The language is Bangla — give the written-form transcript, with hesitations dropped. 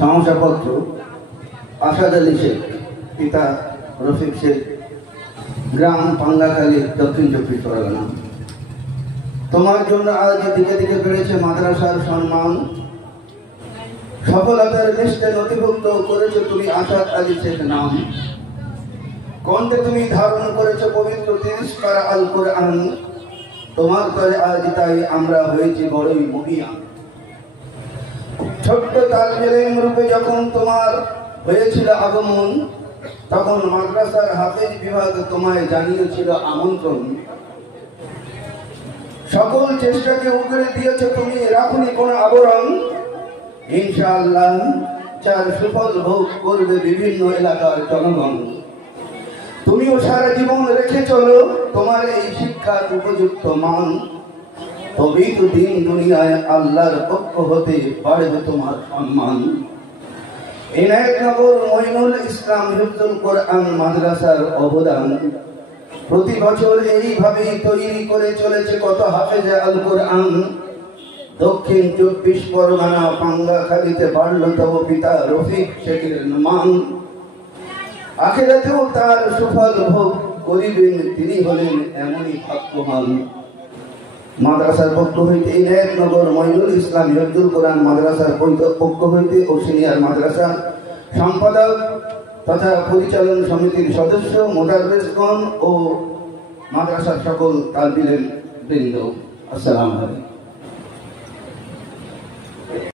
শংসাপত্র আসাদ আলী শেখ, পিতা রফিক শেখ, গ্রাম পাঙ্গাখালী, দক্ষিণ 24 পরগনা। তোমার জন্য আজ দিকে দিকে বেড়েছে মাদ্রাসার সম্মান। সফলতার লিস্টে নথিভুক্ত করেছো তুমি আসাদ আলী শেখ নাম। কণ্ঠে তুমি ধারণ করেছো পবিত্র 30 পারা আল কোরআন। তোমার তরে আজ তাই আমরা হয়েছি বড়ই মহিয়ান। ছোট্ট তালবে ইলম রূপে যখন তোমার হয়েছিল আগমন, তখন মাদ্রাসার হাফেজ বিভাগ তোমায় জানিয়েছিল আমন্ত্রণ। সকল চেষ্টাকে উগরে দিয়েছো তুমি, রাখুনি কোন আবরণ। ইনশাআল্লাহ যার সুফল ভোগ করবে বিভিন্ন এলাকার জনগণ। তুমিও সারা জীবন রেখে চলো তোমার এই শিক্ষার উপযুক্ত মান। তবেই তো দিন দুনিয়ায় আল্লাহর পক্ষ হতে বাড়বে তোমার সম্মান। ইনায়েতনগর মঈনুল ইসলাম হিফজুল কোরআন মাদ্রাসার অবদান প্রতি বছর এইভাবেই তৈরি করে চলেছে কত হাফেজে আল কোরআন। দক্ষিণ 24 পরগনা পাঙ্গাখালীতে বাড়ল তব পিতা রফিক শেখের মান। আখিরাতেও তার সুফল ভোগ করিবেন, তিনি হলেন এমনই ভাগ্যবান। মাদ্রাসার পক্ষ হইতে ইনায়েতনগর মঈনুল ইসলাম হিফজুল কোরআন মাদ্রাসার পক্ষ হইতে ও সিনিয়র মাদ্রাসা সম্পাদক তথা পরিচালন সমিতির সদস্য, মোদাররিসগণ ও মাদ্রাসার সকল তালবে ইলম বৃন্দ, আসসালামু আলাইকুম।